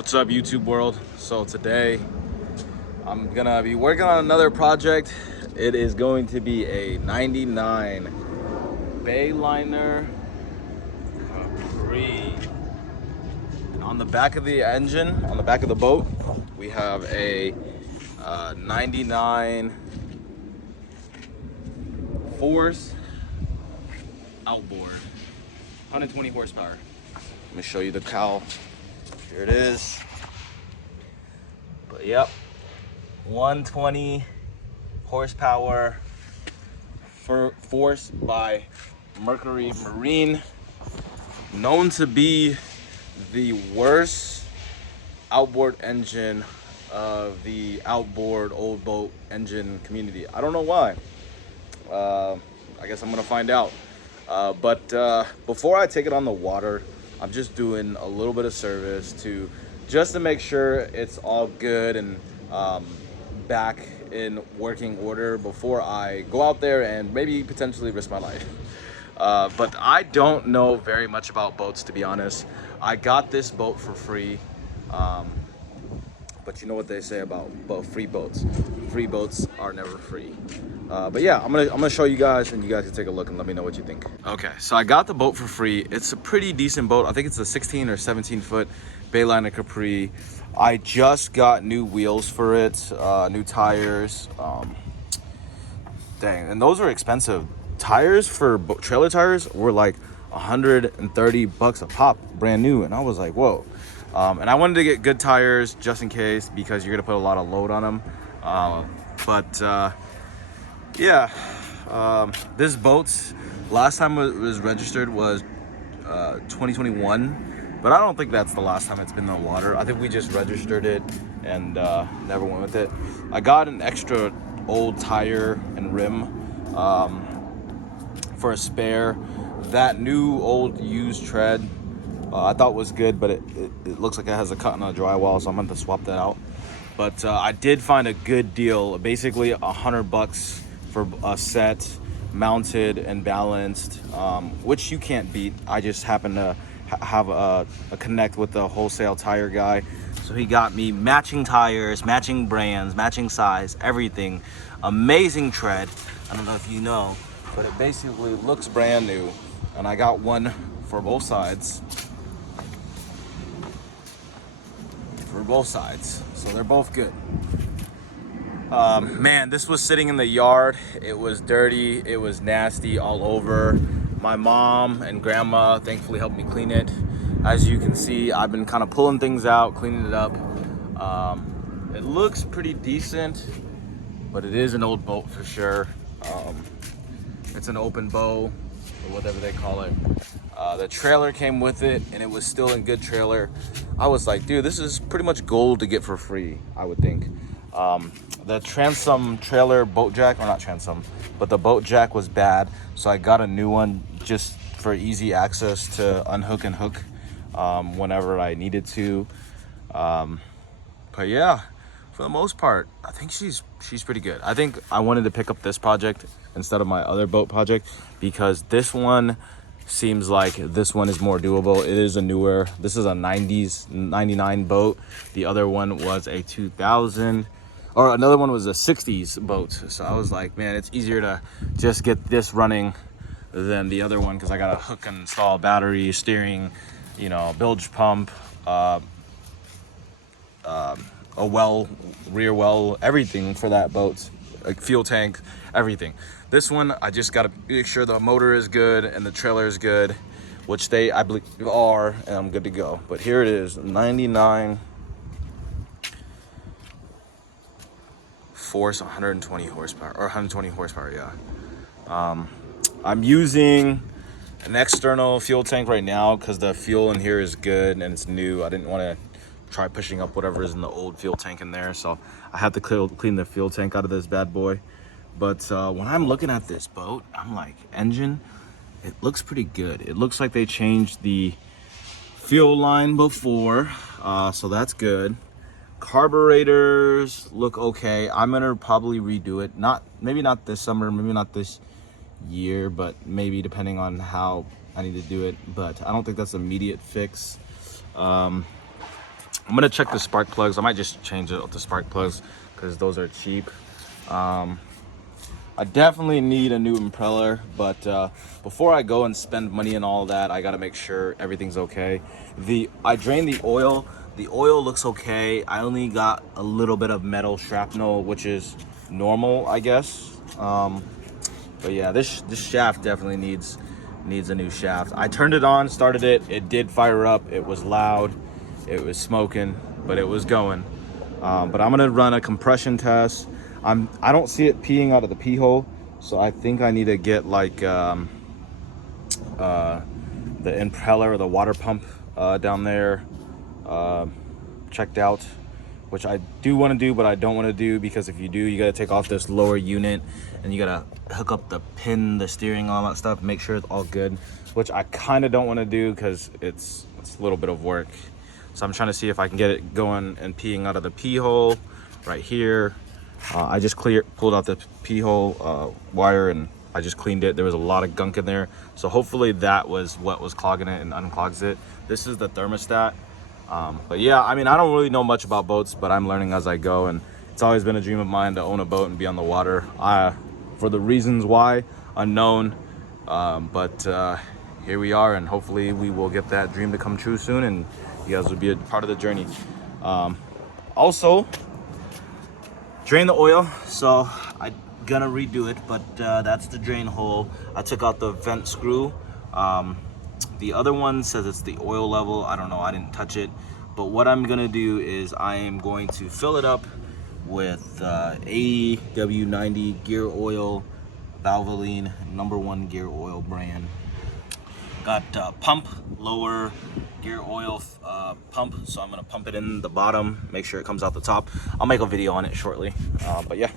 What's up, YouTube world? So today I'm gonna be working on another project. It is going to be a 99 Bayliner Capri. And on the back of the engine, on the back of the boat, we have a 99 Force outboard, 120 horsepower. Let me show you the cowl. Here it is. But yep, 120 horsepower for Force by Mercury Marine, known to be the worst outboard engine of the outboard old boat engine community. I don't know why. I guess I'm gonna find out. But before I take it on the water, I'm just doing a little bit of service just to make sure it's all good and back in working order before I go out there and maybe potentially risk my life. But I don't know very much about boats, to be honest. I got this boat for free. But you know what they say about free boats. Free boats are never free. But yeah, I'm gonna show you guys, and you guys can take a look and let me know what you think. Okay, so I got the boat for free. It's a pretty decent boat. I think it's a 16 or 17 foot Bayliner Capri. I just got new wheels for it, new tires. Dang, and those are expensive. Tires for trailer tires were like 130 bucks a pop, brand new, and I was like, whoa. And I wanted to get good tires just in case, because you're gonna put a lot of load on them. This boat's last time it was registered was 2021, but I don't think that's the last time it's been in the water. I think we just registered it and never went with it. I got an extra old tire and rim for a spare. That new old used tread I thought was good, but it looks like it has a cut on the drywall, so I'm going to swap that out. But I did find a good deal, basically $100 for a set, mounted and balanced, which you can't beat. I just happen to have a connect with the wholesale tire guy, so he got me matching tires, matching brands, matching size, everything. Amazing tread. I don't know if you know, but it basically looks brand new, and I got one for both sides. So they're both good. Man, this was sitting in the yard. It was dirty, it was nasty all over. My mom and grandma thankfully helped me clean it. As you can see, I've been kind of pulling things out, cleaning it up. It looks pretty decent, but it is an old boat for sure. It's an open bow, or whatever they call it. The trailer came with it, and it was still in good trailer. I was like, dude, this is pretty much gold to get for free, I would think. The transom trailer boat jack, or not transom, but the boat jack was bad, so I got a new one just for easy access to unhook and hook whenever I needed to. But yeah, for the most part, I think she's pretty good. I think I wanted to pick up this project instead of my other boat project because this one seems like this one is more doable. It is a newer, this is a 99 boat. The other one was a 2000, or another one was a 60s boat. So I was like, man, it's easier to just get this running than the other one, because I got to hook and install battery, steering, bilge pump, a well, rear well, everything for that boat, like fuel tank, everything. This one, I just got to make sure the motor is good and the trailer is good, which they, I believe, are, and I'm good to go. But here it is, 99 Force 120 horsepower, or 120 horsepower, yeah. I'm using an external fuel tank right now because the fuel in here is good and it's new. I didn't want to try pushing up whatever is in the old fuel tank in there, so I had to clean the fuel tank out of this bad boy. But when I'm looking at this boat, I'm like, engine, it looks pretty good. It looks like they changed the fuel line before, so that's good. Carburetors look okay. I'm gonna probably redo it. Maybe not this summer, maybe not this year, but maybe depending on how I need to do it. But I don't think that's an immediate fix. I'm gonna check the spark plugs. I might just change it up to spark plugs because those are cheap. I definitely need a new impeller, but before I go and spend money and all that, I gotta make sure everything's okay. I drained the oil. The oil looks okay. I only got a little bit of metal shrapnel, which is normal, I guess. But yeah, this shaft definitely needs a new shaft. I turned it on, started it. It did fire up. It was loud. It was smoking, but it was going. But I'm gonna run a compression test. I don't see it peeing out of the pee hole, so I think I need to get like the impeller or the water pump down there checked out, which I do want to do, but I don't want to do because if you do, you got to take off this lower unit and you got to hook up the pin, the steering, all that stuff, make sure it's all good, which I kind of don't want to do because it's a little bit of work. So I'm trying to see if I can get it going and peeing out of the pee hole right here. I just pulled out the pee hole wire and I just cleaned it. There was a lot of gunk in there. So hopefully that was what was clogging it and unclogs it. This is the thermostat. But yeah, I mean, I don't really know much about boats, but I'm learning as I go. And it's always been a dream of mine to own a boat and be on the water. For the reasons why, unknown. But here we are, and hopefully we will get that dream to come true soon and you guys will be a part of the journey. Also, drain the oil, so I'm gonna redo it, but that's the drain hole. I took out the vent screw. The other one says it's the oil level. I don't know, I didn't touch it. But what I'm gonna do is I am going to fill it up with AW90 gear oil, Bayliner #1 gear oil brand. Got pump, lower gear oil pump, so I'm gonna pump it in the bottom, make sure it comes out the top. I'll make a video on it shortly, but yeah.